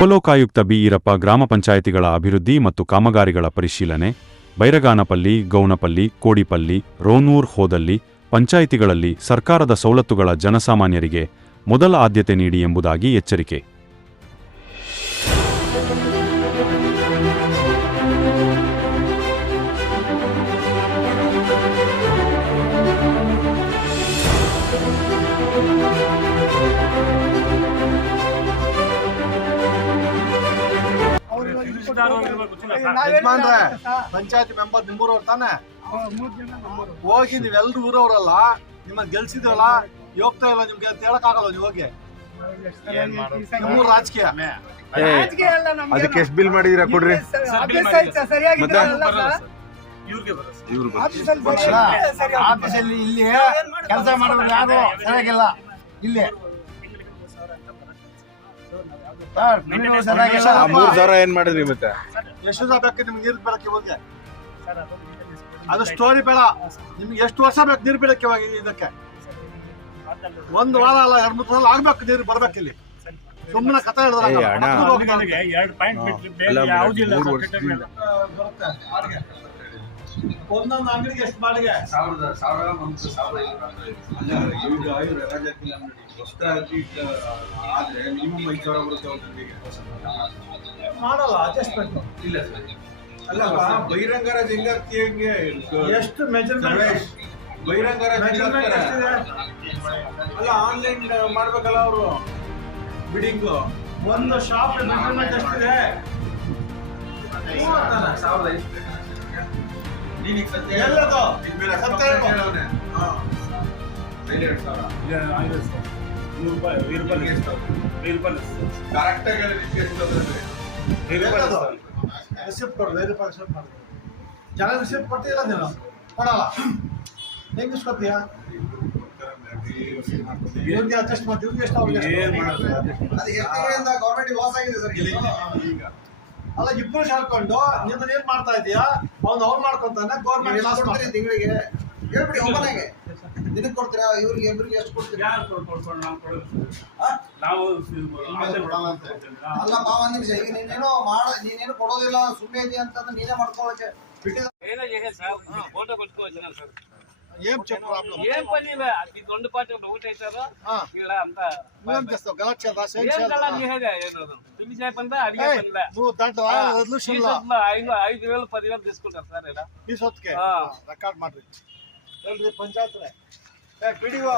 Upalokayukta B Irappa ಗ್ರಾಮ ಪಂಚಾಯಿತಿಗಳ ಅಭಿವೃದ್ಧಿ ಮತ್ತು ಕಾಮಗಾರಿಗಳ ಪರಿಶೀಲನೆ. ಬೈರಗಾನಪಲ್ಲಿ, ಗೌನಪಲ್ಲಿ, ಕೋಡಿಪಲ್ಲಿ, ರೋನೂರ್ ಹೋದಲ್ಲಿ ಪಂಚಾಯಿತಿಗಳಲ್ಲಿ ಸರ್ಕಾರದ ಸವಲತ್ತುಗಳ ಜನಸಾಮಾನ್ಯರಿಗೆ ಮೊದಲ ಆದ್ಯತೆ ನೀಡಿ ಎಂಬುದಾಗಿ ಎಚ್ಚರಿಕೆ. ಪಂಚಾಯತ್ ಮೆಂಬರ್ ನಿಮ್ಮೂರವ್ರು ತಾನೆ, ಹೋಗಿ ನೀವೆಲ್ರು ಊರವ್ರಲ್ಲ, ನಿಮ್ಮನ್ನ ಗೆಲ್ಸಿದವಲ್ಲ, ಹೋಗ್ತಾ ಇಲ್ಲ ನಿಮ್ಗೆ ಅಂತ ಹೇಳಕ್ ಆಗಲ್ಲ. ನೀವು ಹೋಗಿ ನಿಮ್ಮೂರ್ ರಾಜಕೀಯ ಅದಕ್ಕೆ ಎಷ್ಟು ಬಿಲ್ ಮಾಡಿದೀರಾ ಕೊಡ್ರಿ. ಆಫೀಸಲ್ಲಿ ಇಲ್ಲಿ ಕೆಲಸ ಮಾಡೋರು ಯಾರು ಸರಿಯಾಗಿಲ್ಲ. ಇಲ್ಲಿ 3,000 ಏನ್ ಮಾಡಿದ್ರಿ? ಮತ್ತೆ ಎಷ್ಟು ಬೇಕು ನಿಮ್ಗೆ ನೀರು ಬೆಳಕ್ಕೆ? ಹೋಗಿ ಅದು ಸ್ಟೋರಿ ಬೇಡ. ನಿಮ್ಗೆ ಎಷ್ಟು ವರ್ಷ ಬೇಕು ನೀರು ಬೆಳಕ್ಕೆ? ಹೋಗಿ ಇದಕ್ಕೆ ಒಂದು ವಾರ ಅಲ್ಲ, 2-3 ಸಲ ಆಗ್ಬೇಕು ನೀರು ಬರ್ಬೇಕು. ಇಲ್ಲಿ ಸುಮ್ಮನೆ ಕಥೆ ಹೇಳಿದ್ರೆ ಒಂದೊಂದು ಅಂಗಡಿಗೆ ಎಷ್ಟು ಬಾಡಿಗೆ? ಆದ್ರೆ ಮಿನಿಮಮ್ 5,000 ಬರುತ್ತೆ. ಮಾಡಲ್ಲ ಅಡ್ಜಸ್ಟ್ಮೆಂಟ್. ಇಲ್ಲ ಸರ್, ಅಲ್ಲ ಬಹಿರಂಗರಾಜ್ ಹೆಂಗೆ ಎಷ್ಟು ಮೆಜರ್ಮೆಂಟ್? ಬಹಿರಂಗರಾಜ್ ಅಲ್ಲ, ಆನ್ಲೈನ್ ಮಾಡ್ಬೇಕಲ್ಲ ಅವರು ಬಿಡಿಂಗ್. ಒಂದು ಶಾಪ್ ಮೆಜರ್ಮೆಂಟ್ ಎಷ್ಟಿದೆ? ಎಲ್ಲದು ರಿಸಿಪ್ಟ್ ಕೊಡು. ವೆರಿಫೈ ಜನ ರಿಸಿಪ್ಟ್ ಕೊಡ್ತೀರ, ನೀನು ಕೊಡಲ್ಲ. ಹೆಂಗ್ ಇಸ್ಕೊತೀಯ? ಇವ್ರಿಗೆ ಅಡ್ಜಸ್ಟ್ ಮಾಡಿ, ಇವ್ರಿಗೆ ಎಷ್ಟು ಅವ್ರಿಗೆ ಅಲ್ಲ, ಇಬ್ಬರು ಸೇರ್ಕೊಂಡು ನೀನು ಏನ್ ಮಾಡ್ತಾ ಇದೀಯಾ? ಅವ್ನು ಮಾಡ್ಕೊಂತಾನೆ. ಗೌರ್ಮೆಂಟ್ ತಿಂಗಳಿಗೆ ಹೇಳ್ಬಿಡಿ, ಒಬ್ಬನಿಗೆ ದಿನಕ್ಕೆ ಕೊಡ್ತೀರಾ? ಇವ್ರಿಗೆ ಇಬ್ಬರಿಗೆ ಎಷ್ಟು ಕೊಡ್ತೀರಾ? ಅಲ್ಲ ಬಾ, ಒಂದ್ ನಿಮಿಷ. ಈಗ ನೀನೇನು ಕೊಡೋದಿಲ್ಲ, ಸುಮ್ಮನೆ ಇದೆಯಾ ಅಂತಂದ್ರೆ ನೀನೇ ಮಾಡ್ಕೊಳ್ಳೋಕೆ ಬಿಟ್ಟಿದ. ఏం చెప్పు ప్రాబ్లం? ఏం పని ಇಲ್ಲ అది దొండ పాట ఒకటి అయితారా ಇಲ್ಲ ಅಂತ ఏం చేస్తావు? గలట్ చేద్దా? సేమ్ ఏం గలట్ చేయాలి? ఏనదు పిలి చేపందా అడిగే పనిలే. నువ్వు దాంట్లో రెజల్యూషన్ లో 5,000 10,000 తీసుకుంటారు సార్. ఇలా ఈ సొత్తుకే ರೆಕಾರ್ಡ್ ಮಾಡ್ರಿ. ಹೇಳ್ರಿ ಪಂಚಾಯತ್ ಪಿಡಿಒ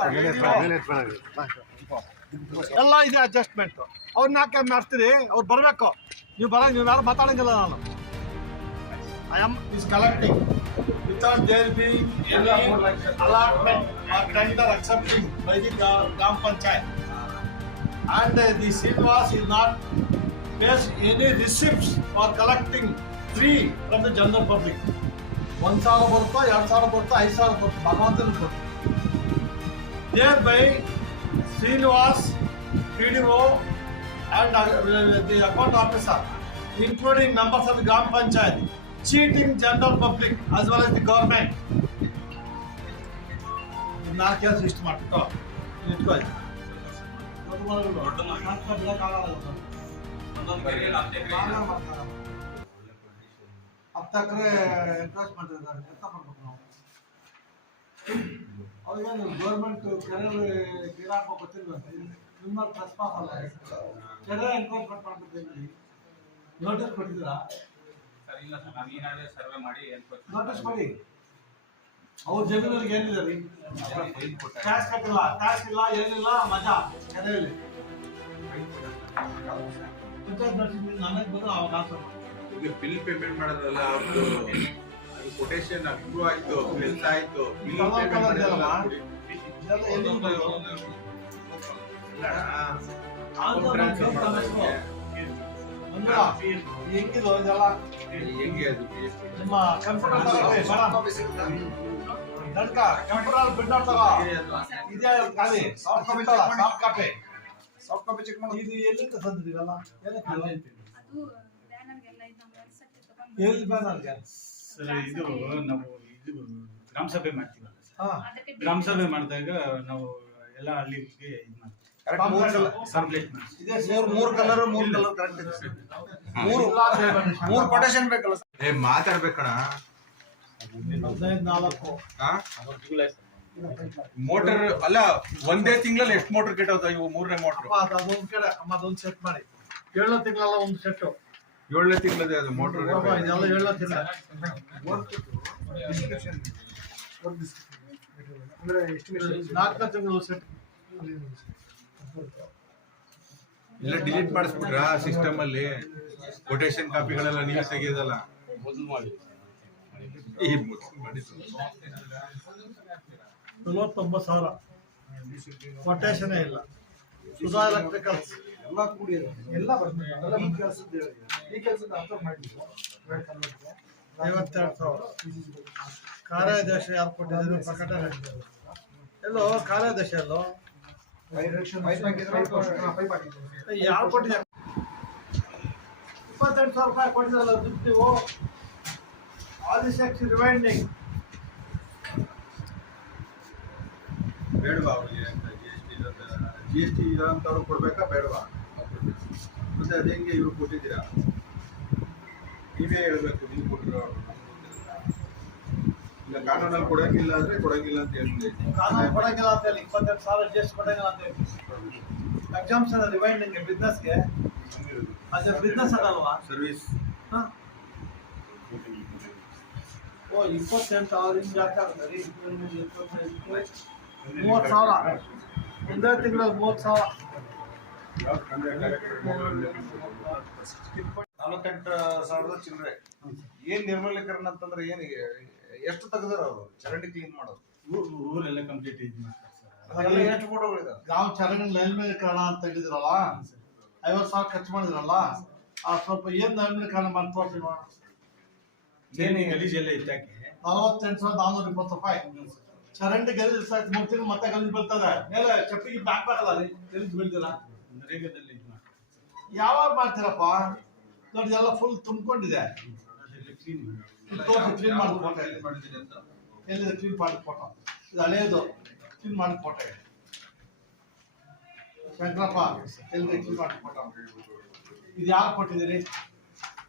ಎಲ್ಲ ಇದೆ ಅಡ್ಜಸ್ಟ್ಮೆಂಟ್. ಅವ್ರನ್ನ ಯಾಕೆ ಮಾಡ್ತೀರಿ? ಅವ್ರು ಬರ್ಬೇಕು. ನೀವು ಯಾರು ಮಾತಾಡಂಗಿಲ್ಲ. ನಾನು I am is collecting without there being any allotment or tender accepting by the Gram Panchayat. And the Srinivas is not pays any receipts for collecting free from the general public. 1,000 ಬರುತ್ತೋ, 2,000 ಬರುತ್ತೋ, 5,000 ಬರುತ್ತೋ, ಭಗವಂತನ ಕೊಟ್ಟು. Thereby Srinivas, PDO and the account officer, including members of the Gram Panchayat, cheating general public as well as the government. ನಾಲ್ಕು ಕೆಲಸ ಇಷ್ಟು ಮಾಡ್ಬಿಟ್ಟು ಇಟ್ಕೊಳ್ಳಿ. ಹತ್ತಕ್ರೆ ಎನ್ಕ್ರೋಚ್ ಮಾಡ್ತಿದ್ದಾರೆ. ಎಂತ ಮಾಡ್ಬೇಕು ನಾವು? ಅವ್ರಿಗೇನು ಗೌರ್ಮೆಂಟ್ ಕೆರೆ ಗಿರಾಕೋ ಗೊತ್ತಿಲ್ಲ. ನಿಮ್ಮ ಟ್ರೆಸ್ಪಾಸ್ ಅಲ್ಲ, ಕೆರೆ ಎನ್ಕ್ರೋಚ್ಮೆಂಟ್ ಮಾಡ್ಬಿಟ್ಟಿದ್ದೀವಿ. ನೋಟಿಸ್ ಕೊಟ್ಟಿದ್ದೀರಾ? ಇಲ್ಲ ಸರ್, ನಾವು ಏನಾದ್ರೆ ಸರ್ವೆ ಮಾಡಿ ನೋಟಿಸ್ ಮಾಡಿ. ಅವ್ರ ಜಮೀನಿಗೆ ಏನಿದೆ ರೀ? ಟ್ಯಾಕ್ಸ್ ಕಟ್ಟಿಲ್ಲ, ಟ್ಯಾಕ್ಸ್ ಇಲ್ಲ, ಏನಿಲ್ಲ, ಮಜಾ ಕೆರೆಯಲ್ಲಿ. ಪಂಚಾಯತ್ ನನಗೆ ಬಂದು ಅವಾಗ ಆನ್ಸರ್ ಈಗ ಬಿಲ್ ಪೇಮೆಂಟ್ ಮಾಡೋದಲ್ಲ, ಅವ್ರದ್ದು ಕೊಟೇಶನ್ ಅಪ್ರೂವ್ ಆಯ್ತು, ಕೆಲಸ ಆಯ್ತು, ಬಿಲ್ ಪೇಮೆಂಟ್ ಮಾಡಿರಲ್ಲ. ಹೆಂಗಿದು ಇದೆಲ್ಲ? ಹೆಂಗೆ ಅದು ನಿಮ್ಮ ಕಂಪ್ಯೂಟರ್ ಕಂಪ್ಯೂಟರ್ ಪ್ರಿಂಟ್ ಔಟ್ ತಗೋ. ಇದೇ ಖಾಲಿ ಸಾಫ್ಟ್ ಕಾಪಿ ಚೆಕ್ ಮಾಡಿ. ಇದು ಎಲ್ಲಿಂದ ತಂದಿದ್ದೀರಲ್ಲ? ಎಲ್ಲಿ ಬ್ಯಾನರ್ಗೆ? ಸರ್, ಇದು ನಾವು ಗ್ರಾಮ ಸಭೆ ಮಾಡ್ತೀವಲ್ಲ, ಗ್ರಾಮ ಸಭೆ ಮಾಡಿದಾಗ ನಾವು ಎಲ್ಲ ಹಳ್ಳಿಗಳಿಗೆ ಇದು ಮಾಡ್ತೀವಿ. ಮೂರು ಕಲರ್ ಕರೆಕ್ಟ್ ಇದೆ ಸರ್. ಮೂರು ಕೊಟೇಶನ್ ಬೇಕಲ್ಲ ಸರ್? ಮಾತಾಡ್ಬೇಕಣ. 15-4 ಮೋಟರ್ ಅಲ್ಲ, ಒಂದೇ ತಿಂಗಳಲ್ಲಿ ಎಷ್ಟು ಮೋಟರ್ ಕೆಟ್ಟೋದ ಇವು? 3ನೇ ಮೋಟರ್. ಅದೊಂದ್ ಕಡೆ ಅದೊಂದು ಸೆಟ್ ಮಾಡಿ 7 ತಿಂಗಳಲ್ಲ ಒಂದು ಸೆಟ್. 7ನೇ ತಿಂಗಳದೇ ಅದು ಮೋಟರ್. ಇದೆಲ್ಲ 7 ತಿಂಗಳ ಅಂದ್ರೆ 4 ತಿಂಗಳು ಸೆಟ್. ಇಲ್ಲ ಡಿಲೀಟ್ ಮಾಡಿಸ್ಬಿಟ್ರ ಸಿಸ್ಟಮ್ ಅಲ್ಲಿ? ಕೊಟೇಶನ್ ಕಾಪಿಗಳೆಲ್ಲ ನೀವು ತೆಗೆಯೋದಲ್ಲ? ಮೊದಲು ಮಾಡಿ ಈ ಮೊದಲು ಮಾಡಿದ್ದು 49,000 ಕೊಟೇಶನ್ ಇಲ್ಲ. ಸುಧಾ ಎಲೆಕ್ಟ್ರಿಕಲ್ಸ್ ಎಲ್ಲ ಕೂಡಿ ಎಲ್ಲ ಬರ್ತದೆ. ಈ ಕೆಲಸದ ಅಂತ ಮಾಡಿದ್ರು 52,000. ಕಾರ್ಯಾದೇಶ ಯಾರು ಕೊಟ್ಟಿದ್ರು? ಪ್ರಕಟಣೆ ಎಲ್ಲೋ ಕಾರ್ಯಾದೇಶ ಎಲ್ಲೋ ಯಾರು ಕೊಟ್ಟಿದ್ದಾರೆ? 28,000 ರೂಪಾಯಿ ಕೊಟ್ಟಿದ್ರಲ್ಲ ದುಡ್ಡು ನೀವು. ಆದಿಶಕ್ತಿ ರಿವೈಂಡಿಂಗ್ ಬೇಡವಾ ಅವ್ರಿಗೆ? GST ಇರೋಂಥವ್ರು ಕೊಡ್ಬೇಕಾ ಬೇಡವಾ? ಮತ್ತೆ ಅದೇ ಹೆಂಗೆ ಇವ್ರು ಕೊಟ್ಟಿದ್ದೀರಾ? ನೀವೇ ಹೇಳ್ಬೇಕು, ನೀವು ಕೊಟ್ಟಿರೋ. ಇಲ್ಲ ಕಾನೂನಲ್ಲಿ ಕೊಡಂಗಿಲ್ಲ ಅಂದ್ರೆ ಕೊಡಂಗಿಲ್ಲ ಅಂತ ಹೇಳ್ತೀವಿ. ಕಾನೂನು ಕೊಡಂಗಿಲ್ಲ ಅಂತ ಹೇಳಿ 28,000 GST ಕೊಡಂಗಿಲ್ಲ ಅಂತ ಹೇಳಿ. ಎಕ್ಸಾಮ್ಷನ್ ರಿವೈಂಡಿಂಗ್ ಬಿಸ್ನೆಸ್ಗೆ ಅದು ಬಿಸ್ನೆಸ್ ಅದಲ್ವಾ? ಸರ್ವಿಸ್. ಓ 28,000 ಹಿಂಗೆ ಯಾಕಾಗುತ್ತೆ ರೀ? 30,000 ಒಂದೇ ತಿಂಗಳಲ್ಲಿ 30,000. 48,000 ಚಿಲ್ಲರೆ. ಏನ್ ನಿರ್ಮಲೀಕರಣ ಅಂತಂದ್ರೆ ಏನು? ಎಷ್ಟು ತೆಗೆದಾರ ಅವರು ಚರಂಡಿ ಕ್ಲೀನ್ ಮಾಡೋದು? ಊರೆಲ್ಲ ಕಂಪ್ಲೀಟ್ ಇದು ಮಾಡ್ತಾರೆ ಸರ್. ಅದೆಲ್ಲ ಎಷ್ಟು ಫೋಟೋಗಳಿದಾವೆ? ನಾವು ಚರಂಡಿ ನೈರ್ಮಲೀಕರಣ ಅಂತ ಹೇಳಿದ್ರಲ್ಲ, 50,000 ಖರ್ಚು ಮಾಡಿದ್ರಲ್ಲ, ಸ್ವಲ್ಪ ಏನ್ ನೈರ್ಮಲೀಕರಣ ಮಾಡಿ ತೋರಿಸಿ ನೋಡೋಣ. ಏನು ಗಲೀಜೆಲ್ಲ ಇತ್ತಾಕೆ 48,420 ರೂಪಾಯಿ. ಚರಂಡಿ ಗಲೀಜು 3 ತಿಂಗಳು ಮತ್ತೆ ಗಲೀಜು ಬೀಳ್ತದೆ. ಮೇಲೆ ಚಪ್ಪಿಗೆ ಹಾಕ್ಬೇಕಲ್ಲ ರೀ, ಗಲೀಜು ಬೀಳ್ತಿಲ್ಲ. ನರೇಗಾದಲ್ಲಿ ಇದು ಮಾಡ್ತಾರೆ ಯಾವಾಗ ಮಾಡ್ತೀರಪ್ಪ? ನೋಡಿ ಎಲ್ಲ ಫುಲ್ ತುಂಬಿಕೊಂಡಿದೆ. ಅದೆಲ್ಲ ಕ್ಲೀನ್ ಕ್ಲೀನ್ ಮಾಡಿ ಫೋಟೋ ಮಾಡಿದ್ದೀನಿ ಅಂತ. ಎಲ್ಲಿದೆ? ಕ್ಲೀನ್ ಮಾಡಿ ಫೋಟೋ. ಇದು ಹಳೆಯದು ಕ್ಲೀನ್ ಮಾಡಿ ಫೋಟೋ. ಶಂಕರಪ್ಪ ಎಲ್ಲಿ ಕ್ಲೀನ್ ಮಾಡಿ ಫೋಟೋ? ಇದು ಯಾರು ಕೊಟ್ಟಿದ್ದೀರಿ?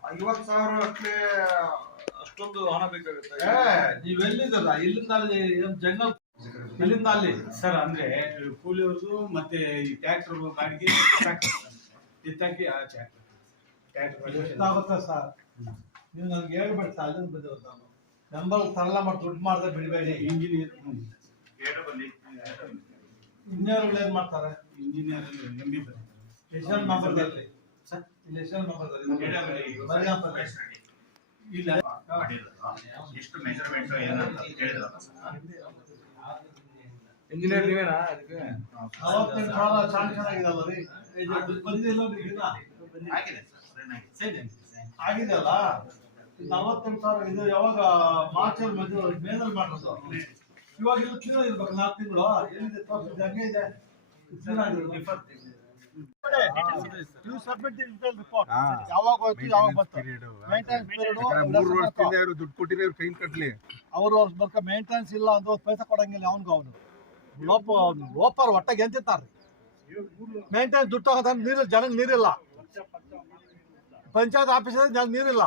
50,000 ಅಷ್ಟೇ. ಅಷ್ಟೊಂದು ಹಣ ಬೇಕಾಗುತ್ತೆ? ನೀವೆಲ್ಲಿದ್ದಲ್ಲ? ಇಲ್ಲಿಂದ ಅಲ್ಲಿ ಜಂಗಲ್, ಇಲ್ಲಿಂದ ಅಲ್ಲಿ ಸರ್. ಅಂದ್ರೆ ಕೂಲಿಯವ್ರದ್ದು ಮತ್ತೆ ಈ ಟ್ಯಾಕ್ಟರ್ ಬಾಡಿಗೆ ಎತ್ತಾಕಿ ಆಚೆ ಟ್ಯಾಕ್ಟರ್ ಎಷ್ಟಾಗುತ್ತೆ ಸರ್? ನೀವು ನನಗೆ ಹೇಳ್ಬೇಡಿ ಸರ್. ಅಲ್ಲಿಂದ ಬಂದಿರೋದು ನಾನು. ನಂಬರ್ ತರಲ್ಲ ಮಾಡಿ ದುಡ್ಡು ಮಾಡ್ದೆ ಬಿಡಬೇಡಿ. ಇಂಜಿನಿಯರ್ ಇಂಜಿನಿಯರ್ಗಳು ಏನ್ ಮಾಡ್ತಾರೆ? ಇಂಜಿನಿಯರ್ MB ಎಷ್ಟೊಂದು ನಂಬರ್ದಲ್ಲಿ ಇಲ್ಲಿ ಎಷ್ಟೊಂದು ನಂಬರ್ದಲ್ಲಿ ಬರೀ ಅಂತ ಇಲ್ಲ. ಎಷ್ಟು ಮೆಜರ್ಮೆಂಟ್ ಏನಂತ ಹೇಳಿದ್ರಲ್ಲ ಸರ್? ಇಂಜಿನಿಯರ್ ನೀವೇನಾ? ಅದಕ್ಕೆ 48,000 ಶಾಂಕ್ಷನ್ ಆಗಿದಲ್ಲ ರೀ. ಬಂದಿಲ್ಲ ಆಗಿದೆ ಸರ್. ಆಗಿದೆ ಅಲ್ಲ. 48,000 ಇದು ಯಾವಾಗ? ಮಾರ್ಚ್ ಮೇನಲ್ಲಿ ಮಾಡೋದು. ಇವಾಗ ಇಲ್ಲಿ ಕ್ಲೀನ್ ಇರ್ಬೇಕು. 4 ತಿಂಗಳು ಎಲ್ಲಿದೆ ತೋರಿಸಿದ ಹಂಗೆ ಇದೆ. You submit the detailed report. ಯಾವಾಗ ಹೋಯ್ತು, ಯಾವಾಗ ಬಂತು? ಮೇಂಟೆನೆನ್ಸ್ ಪೀರಿಯಡ್ 3 ವರ್ಷದಿಂದ ಯಾರು ದುಡ್ಡು ಕೊಟ್ಟಿರೋ ಫೈನ್ ಕಟ್ಲಿ. ಅವರು ಬರ್ಕ ಮೇಂಟೆನೆನ್ಸ್ ಇಲ್ಲ ಅಂದ್ರೆ ಪೈಸಾ ಕೊಡಂಗಿಲ್ಲ ಅವನಿಗೆ. ಅವನು ಲೋಪರ್ ಒಟ್ಟಾಗಿ ಎಂತಿರ್ತಾರ್ರಿ. ಮೇಂಟೆನೆನ್ಸ್ ದುಡ್ಡು ತಗೋತ ನೀರಿಲ್ಲ, ಜನಕ್ಕೆ ನೀರಿಲ್ಲ. ಪಂಚಾಯತ್ ಆಫೀಸ್ ಜನಕ್ಕೆ ನೀರಿಲ್ಲ.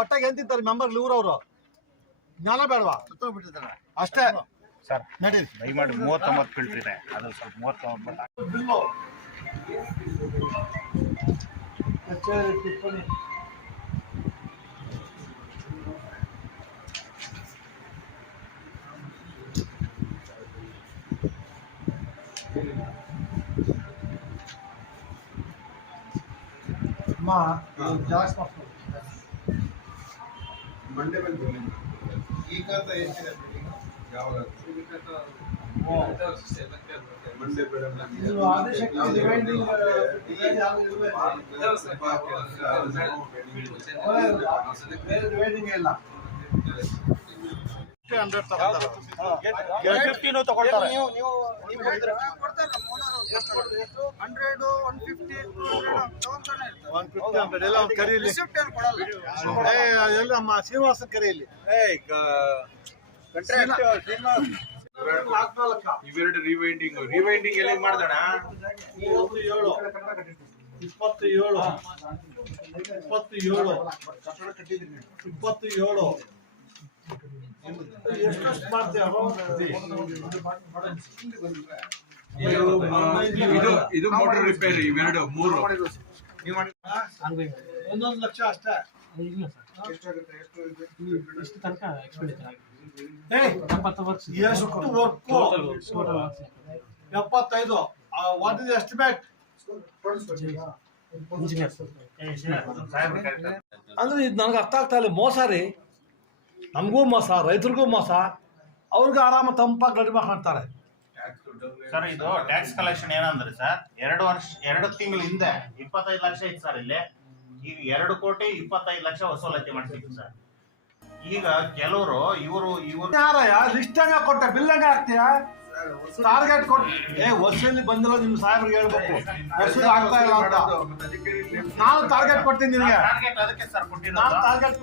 ಒಟ್ಟಾಗಿ ಎಂತಿರ್ತಾರೆ ಮೆಂಬರ್ ಊರವರು. ಜ್ಞಾನ ಬೇಡವಾ? ಅಷ್ಟೇ ಸರ್. ನಡೀರಿ. ದಯಮಾಡಿ 39 ಫಿಲ್ಟರ್ ಇದೆ, ಅದು ಸ್ವಲ್ಪ 39 ಬಿಲ್ಲು ಕಚೇರಿ ಟಿಪ್ಪಣಿ ಅಮ್ಮ ಜಾಸ್ತಿ ಮಾಡ್ತಾರೆ. ಮಂಡೆ ಮೇಲೆ ಬರಲಿ. ಈಗ ಎಷ್ಟಿದೆ ಯಾವಾಗ? ಮಂಡೆ ಬೇಡ. ಇದು ಆದಿಶಕ್ತಿ ರಿವೈಂಡಿಂಗ್ ಬೇರೆ ರಿವೈಂಡಿಂಗ್ ಇಲ್ಲ. 100 ತಗೊಳ್ತಾರೆ. 15 ತಗೊಳ್ತಾರೆ. ನೀವು ಹೇಳಿದ್ರೆ ಕೊಡ್ತಾರೆ. 100, 150, 200 ತಗೊಂತಾನೆ ಇರ್ತಾರೆ. 150, 100 ಎಲ್ಲ ಒಂದು ಕರೀಲಿ. ರಿಸಿಪ್ಟ್ ಏನು ಕೊಡಲ್ಲ. ಎಲ್ಲ ನಮ್ಮ ಶ್ರೀನಿವಾಸನ್ ಕರೀಲಿ. ಇವೆರಡು ರಿವೈಂಡಿಂಗ್ ಎಲ್ಲಿ ಮಾಡ್ದಣ 27 ಎಷ್ಟು ಮಾಡ್ತೀಯ ಇದು ಮೋಟರ್ ರಿಪೇರಿ ಇವೆರಡು 3 ನೀವು ಮಾಡಿ 1 ಲಕ್ಷ ಅಷ್ಟೇ. ಎಷ್ಟು ವರ್ಕು 75. What is estimate? ಅಂದ್ರೆ ಇದು ನನಗೆ ಅರ್ಥ ಆಗ್ತಾ ಇಲ್ಲ. ಮೋಸ ರೀ, ನಮಗೂ ಮೋಸ, ರೈತರಿಗೂ ಮೋಸ, ಅವ್ರಿಗೆ ಆರಾಮ ತಂಪಾಗಿ ರೆಡಿ ಮಾಡ್ತಾರೆ. ಸರ್ ಇದು ಟ್ಯಾಕ್ಸ್ ಕಲೆಕ್ಷನ್ ಏನಂದ್ರೆ ಸರ್ 2 ತಿಂಗಳ ಹಿಂದೆ 25 ಲಕ್ಷ ಇತ್ತು ಸರ್. ಇಲ್ಲಿ ಈಗ 2 ಕೋಟಿ 25 ಲಕ್ಷ ವಸೂಲಾತಿ ಮಾಡ್ತಿದ್ರು ಸರ್. ಈಗ ಕೆಲವರು ಇವರು ಯಾರಯ್ಯ ಲಿಸ್ಟ್ ಹಂಗ ಕೊಟ್ಟೆ, ಬಿಲ್ ಹಂಗ ಹಾಕ್ತೀಯ? ಟಾರ್ಗೆಟ್ ಕೊಟ್ಟು ವಸೂಲಿ ಬಂದಿಲ್ಲ, ನಿಮ್ ಸಾಹೇಬ್ರಿಗೆ ಹೇಳ್ಬೇಕು ವಸೂಲಿ ಆಗ್ತಾ ಇಲ್ಲ ಅಂತ. ನಾನು ಟಾರ್ಗೆಟ್ ಕೊಡ್ತೀನಿ ನಿನಗೆ. ಟಾರ್ಗೆಟ್ ಅದಕ್ಕೆ ಸರ್ ಕೊಟ್ಟಿರೋದು. ನಾನು ಟಾರ್ಗೆಟ್